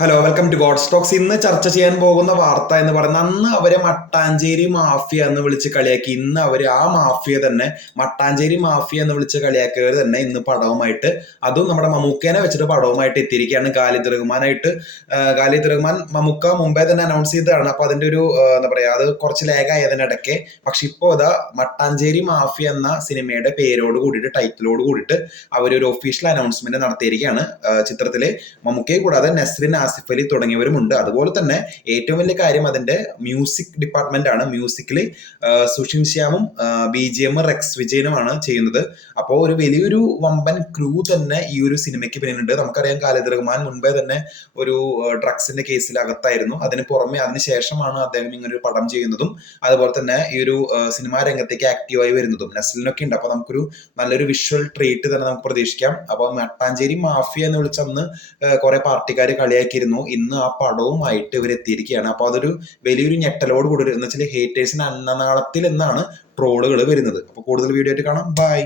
Hello, welcome to God Stocks. ഇന്ന് ചർച്ച ചെയ്യാൻ പോകുന്ന വാർത്ത എന്ന് പറയുന്നത് അന്ന് അവരെ മട്ടാഞ്ചേരി മാഫിയ എന്ന് വിളിച്ച് കളിയാക്കി. ഇന്ന് അവർ ആ മാഫിയ തന്നെ, മട്ടാഞ്ചേരി മാഫിയ എന്ന് വിളിച്ച് കളിയാക്കിയവർ തന്നെ ഇന്ന് പടവുമായിട്ട്, അതും നമ്മുടെ മമ്മൂക്കേനെ വെച്ചിട്ട് പടവുമായിട്ട് എത്തിയിരിക്കുകയാണ്. ഖാലിദ് റഹ്മാൻ മമ്മൂക്ക മുമ്പേ തന്നെ അനൗൺസ് ചെയ്തതാണ്. അപ്പൊ അതിന്റെ ഒരു എന്താ പറയാ, അത് കുറച്ച് ലേഖായതിനിടയ്ക്ക്. പക്ഷെ ഇപ്പോ അതാ മട്ടാഞ്ചേരി മാഫിയ എന്ന സിനിമയുടെ പേരോട് കൂടിയിട്ട്, ടൈറ്റിലോട് കൂടിയിട്ട് അവരൊരു ഒഫീഷ്യൽ അനൗൺസ്മെന്റ് നടത്തിയിരിക്കുകയാണ്. ചിത്രത്തില് മമ്മൂക്കയെ കൂടാതെ നെസ്രിൻ, ആസിഫ് അലി തുടങ്ങിയവരുമുണ്ട്. അതുപോലെ തന്നെ ഏറ്റവും വലിയ കാര്യം അതിന്റെ മ്യൂസിക് ഡിപ്പാർട്ട്മെന്റ് ആണ്. മ്യൂസിക്കിൽ സുഷിൻ ശ്യാമും BGM റെക്സ് വിജയനുമാണ് ചെയ്യുന്നത്. അപ്പോൾ ഒരു വലിയൊരു വമ്പൻ ക്രൂ തന്നെ ഈ ഒരു സിനിമയ്ക്ക് പിന്നിലുണ്ട്. നമുക്കറിയാം, ഖാലിദ് റഹ്മാൻ മുൻപേ തന്നെ ഒരു ഡ്രഗ്സിന്റെ കേസിൽ അകത്തായിരുന്നു. അതിന് പുറമെ അതിനുശേഷമാണ് അദ്ദേഹം ഇങ്ങനെ ഒരു പടം ചെയ്യുന്നതും അതുപോലെ തന്നെ ഈ ഒരു സിനിമാ രംഗത്തേക്ക് ആക്റ്റീവായി വരുന്നതും. നെസ്ലിനൊക്കെ ഉണ്ട്. അപ്പൊ നമുക്കൊരു നല്ലൊരു വിഷ്വൽ ട്രീറ്റ് തന്നെ നമുക്ക് പ്രതീക്ഷിക്കാം. അപ്പൊ മട്ടാഞ്ചേരി മാഫിയ എന്ന് വിളിച്ച് അന്ന് കുറെ പാർട്ടിക്കാർ കളിയാക്കിയിരുന്നു. ഇന്ന് ആ പടവുമായിട്ട് ഇവർ എത്തിയിരിക്കുകയാണ്. അപ്പൊ അതൊരു വലിയൊരു ഞെട്ടലോട് കൂടി എന്ന് വെച്ചാൽ ഹേറ്റേഴ്സിന് അന്നനാളത്തിൽ എന്നാണ് ട്രോളുകൾ വരുന്നത്. അപ്പൊ കൂടുതൽ വീഡിയോ ആയിട്ട് കാണാം. ബൈ.